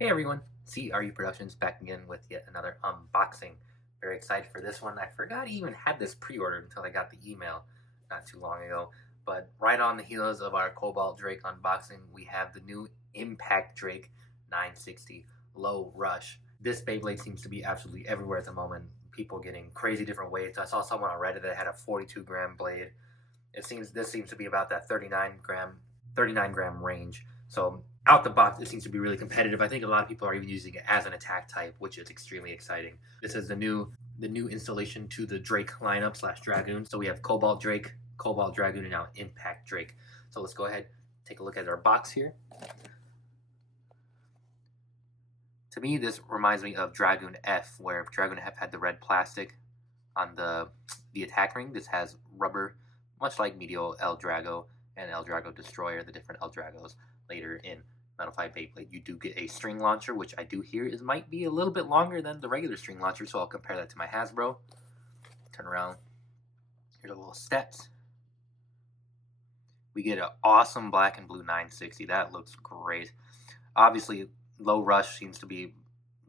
Hey everyone, CRU Productions back again with yet another unboxing. Very excited for this one. I forgot I even had this pre-ordered until I got the email not too long ago. But right on the heels of our Cobalt Drake unboxing, we have the new Impact Drake 960 Low Rush. This Beyblade seems to be absolutely everywhere at the moment. People getting crazy different weights. I saw someone on Reddit that had a 42-gram blade. This seems to be about that 39 gram range. So out the box, it seems to be really competitive. I think a lot of people are even using it as an attack type, which is extremely exciting. This is the new installation to the Drake lineup slash Dragoon. So we have Cobalt Drake, Cobalt Dragoon, and now Impact Drake. So let's go ahead, take a look at our box here. To me, this reminds me of Dragoon F, where Dragoon F had the red plastic on the attack ring. This has rubber, much like Meteor El Drago and El Drago Destroyer, the different El Dragos later in Metal Fight Beyblade. You do get a string launcher, which I do hear might be a little bit longer than the regular string launcher, so I'll compare that to my Hasbro. Turn around. Here's a little stats. We get an awesome black and blue 960. That looks great. Obviously, Low Rush seems to be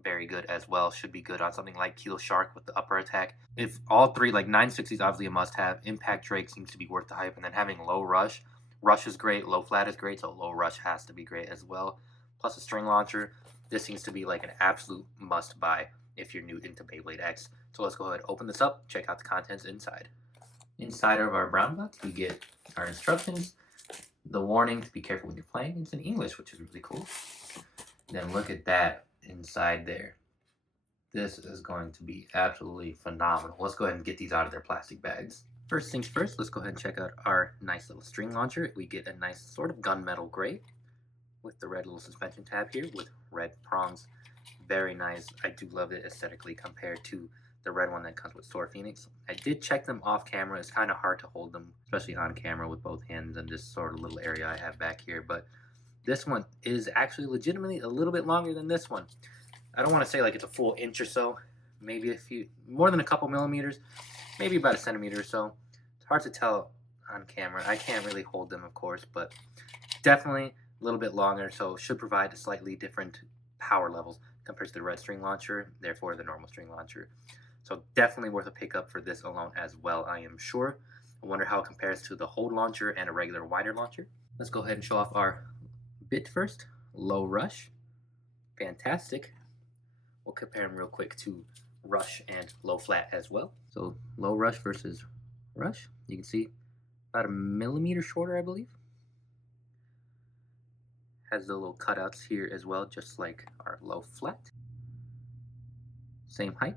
very good as well. Should be good on something like Keel Shark with the upper attack. If all three, like 960 is obviously a must-have. Impact Drake seems to be worth the hype, and then having Low Rush. Rush is great, Low Flat is great, so Low Rush has to be great as well. Plus a string launcher. This seems to be like an absolute must-buy if you're new into Beyblade X. So let's go ahead and open this up, check out the contents inside. Inside of our brown box, we get our instructions, the warning to be careful when you're playing. It's in English, which is really cool. Then look at that inside there. This is going to be absolutely phenomenal. Let's go ahead and get these out of their plastic bags. First things first, let's go ahead and check out our nice little string launcher. We get a nice sort of gunmetal gray with the red little suspension tab here with red prongs. Very nice. I do love it aesthetically compared to the red one that comes with Sword Phoenix. I did check them off camera. It's kind of hard to hold them, especially on camera with both hands and this sort of little area I have back here. But this one is actually legitimately a little bit longer than this one. I don't want to say like it's a full inch or so, maybe a few, more than a couple millimeters, maybe about a centimeter or so. It's hard to tell on camera. I can't really hold them, of course, but definitely a little bit longer, so should provide slightly different power levels compared to the red string launcher, therefore the normal string launcher. So definitely worth a pickup for this alone as well, I am sure. I wonder how it compares to the hold launcher and a regular wider launcher. Let's go ahead and show off our bit first. Low Rush. Fantastic. We'll compare them real quick to Rush and Low Flat as well. So Low Rush versus Rush. You can see about a millimeter shorter, I believe. Has the little cutouts here as well, just like our Low Flat. Same height.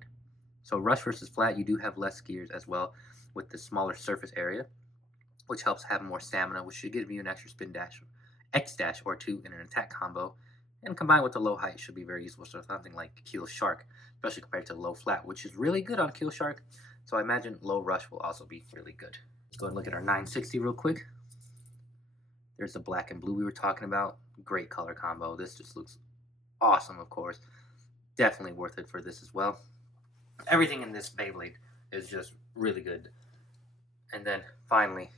So Rush versus Flat, you do have less gears as well with the smaller surface area, which helps have more stamina, which should give you an extra spin dash, X dash or two in an attack combo. And combined with the low height should be very useful. So something like Keel Shark, especially compared to Low Flat, which is really good on Keel Shark. So I imagine Low Rush will also be really good. Let's go and look at our 960 real quick. There's the black and blue we were talking about. Great color combo. This just looks awesome, of course. Definitely worth it for this as well. Everything in this Beyblade is just really good. And then finally,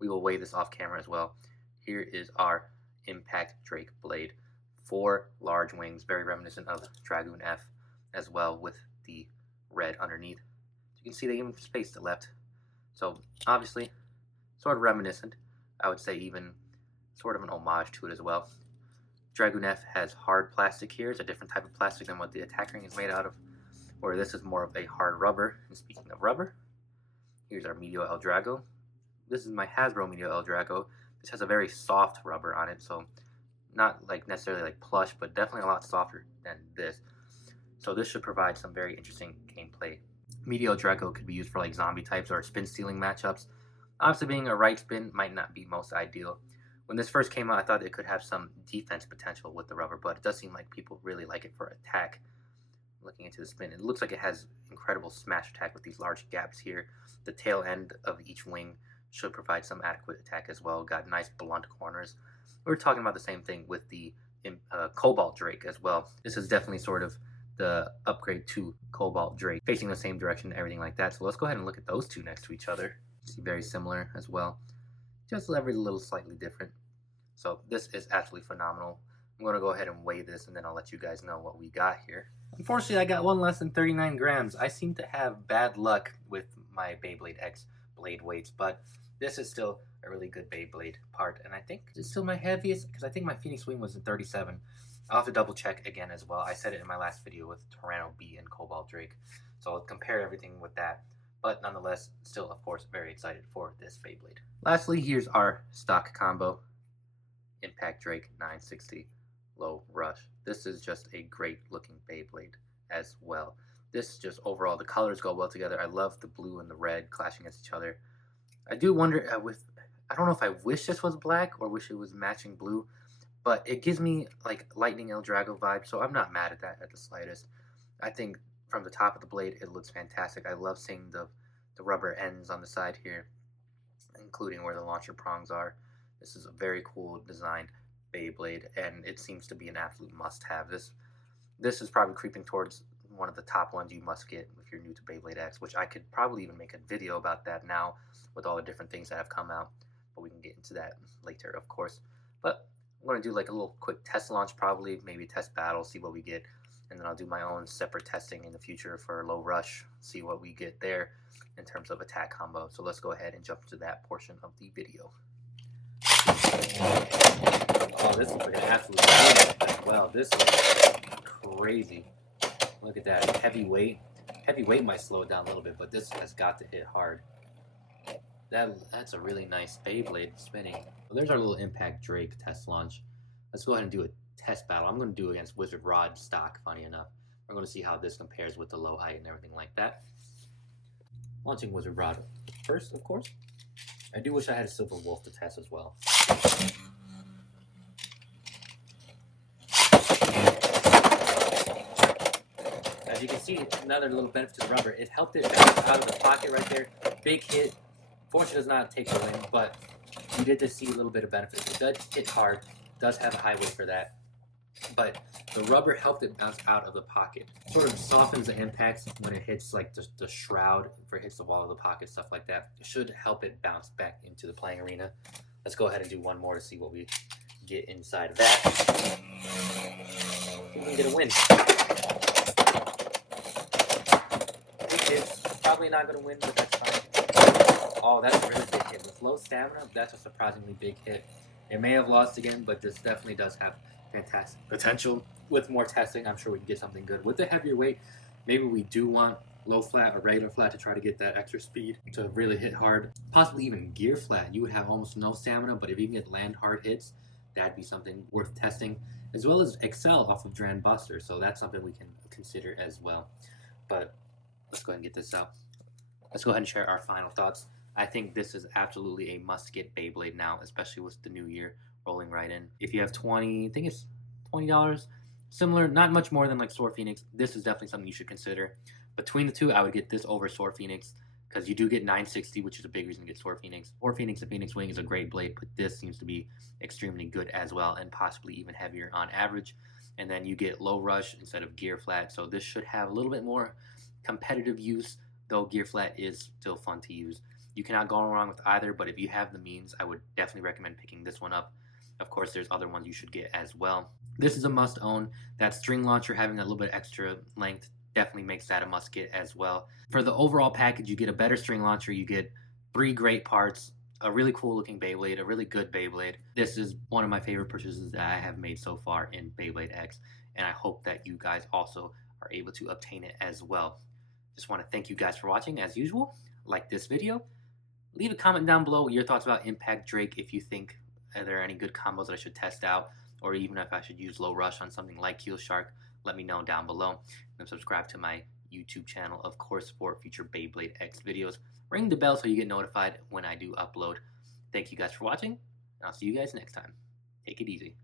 we will weigh this off camera as well. Here is our Impact Drake blade. 4 large wings, very reminiscent of Dragoon F as well, with the red underneath. You can see they even spaced it left. So obviously, sort of reminiscent. I would say even sort of an homage to it as well. Dragoon F has hard plastic here. It's a different type of plastic than what the attack ring is made out of, where this is more of a hard rubber. And speaking of rubber, here's our Meteor El Drago. This is my Hasbro Meteor El Drago. This has a very soft rubber on it, so not like necessarily like plush, but definitely a lot softer than this. So this should provide some very interesting gameplay. Meteor Drago could be used for like zombie types or spin stealing matchups. Obviously, being a right spin might not be most ideal. When this first came out, I thought it could have some defense potential with the rubber, but it does seem like people really like it for attack. Looking into the spin, it looks like it has incredible smash attack with these large gaps here. The tail end of each wing should provide some adequate attack as well. Got nice blunt corners. We're talking about the same thing with the Cobalt Drake as well. This is definitely sort of the upgrade to Cobalt Drake, facing the same direction, everything like that. So let's go ahead and look at those two next to each other. See, very similar as well, just every little slightly different. So this is absolutely phenomenal. I'm going to go ahead and weigh this, and then I'll let you guys know what we got here. Unfortunately, I got one less than 39 grams. I seem to have bad luck with my Beyblade X blade weights, but this is still a really good Beyblade part, and I think it's still my heaviest, because I think my Phoenix Wing was in 37. I'll have to double check again as well. I said it in my last video with Tyranno B and Cobalt Drake, so I'll compare everything with that. But nonetheless, still, of course, very excited for this Beyblade. Lastly, here's our stock combo. Impact Drake 960 Low Rush. This is just a great looking Beyblade as well. This just overall, the colors go well together. I love the blue and the red clashing against each other. I do wonder I don't know if I wish this was black or wish it was matching blue, but it gives me like Lightning El Drago vibe, so I'm not mad at that at the slightest. I think from the top of the blade, it looks fantastic. I love seeing the rubber ends on the side here, including where the launcher prongs are. This is a very cool designed Beyblade, and it seems to be an absolute must-have. This is probably creeping towards one of the top ones you must get if you're new to Beyblade X, which I could probably even make a video about that now with all the different things that have come out, but we can get into that later, of course. But I'm going to do like a little quick test launch, probably, maybe a test battle, see what we get, and then I'll do my own separate testing in the future for Low Rush, see what we get there in terms of attack combo. So let's go ahead and jump to that portion of the video. Oh, this looks like an absolute unit as well. This is crazy. Look at that. Heavy weight. Heavy weight might slow it down a little bit, but this has got to hit hard. That's a really nice Beyblade spinning. Well, there's our little Impact Drake test launch. Let's go ahead and do a test battle. I'm going to do against Wizard Rod stock, funny enough. We're going to see how this compares with the low height and everything like that. Launching Wizard Rod first, of course. I do wish I had a Silver Wolf to test as well. As you can see, another little benefit to the rubber. It helped it bounce out of the pocket right there. Big hit. Fortunately, does not take the win, but you did just see a little bit of benefit. It does hit hard. Does have a high weight for that. But the rubber helped it bounce out of the pocket. Sort of softens the impacts when it hits like the shroud, for it hits the wall of the pocket, stuff like that. It should help it bounce back into the playing arena. Let's go ahead and do one more to see what we get inside of that. We can get a win. It's probably not going to win, but that's fine. Oh, that's a really big hit. With low stamina, that's a surprisingly big hit. It may have lost again, but this definitely does have fantastic potential. With more testing, I'm sure we can get something good. With the heavier weight, maybe we do want low flat or regular flat to try to get that extra speed to really hit hard. Possibly even gear flat. You would have almost no stamina, but if you can get land hard hits, that'd be something worth testing. As well as excel off of Dran Buster, so that's something we can consider as well. But let's go ahead and get this out. Let's go ahead and share our final thoughts. I think this is absolutely a must-get Beyblade now, especially with the new year rolling right in. If you have I think it's $20, similar, not much more than like Sword Phoenix, this is definitely something you should consider. Between the two, I would get this over Sword Phoenix, because you do get 960, which is a big reason to get Sword Phoenix. Sword Phoenix and Phoenix Wing is a great blade, but this seems to be extremely good as well, and possibly even heavier on average. And then you get Low Rush instead of Gear Flat, so this should have a little bit more competitive use, though Gear Flat is still fun to use. You cannot go wrong with either, but if you have the means, I would definitely recommend picking this one up. Of course, there's other ones you should get as well. This is a must-own. That string launcher, having a little bit extra length, definitely makes that a must-get as well. For the overall package, you get a better string launcher, you get 3 great parts, a really cool-looking Beyblade, a really good Beyblade. This is one of my favorite purchases that I have made so far in Beyblade X, and I hope that you guys also are able to obtain it as well. Just want to thank you guys for watching, as usual. Like this video. Leave a comment down below with your thoughts about Impact Drake, if you think there are any good combos that I should test out, or even if I should use Low Rush on something like Keel Shark. Let me know down below. And subscribe to my YouTube channel, of course, for future Beyblade X videos. Ring the bell so you get notified when I do upload. Thank you guys for watching, and I'll see you guys next time. Take it easy.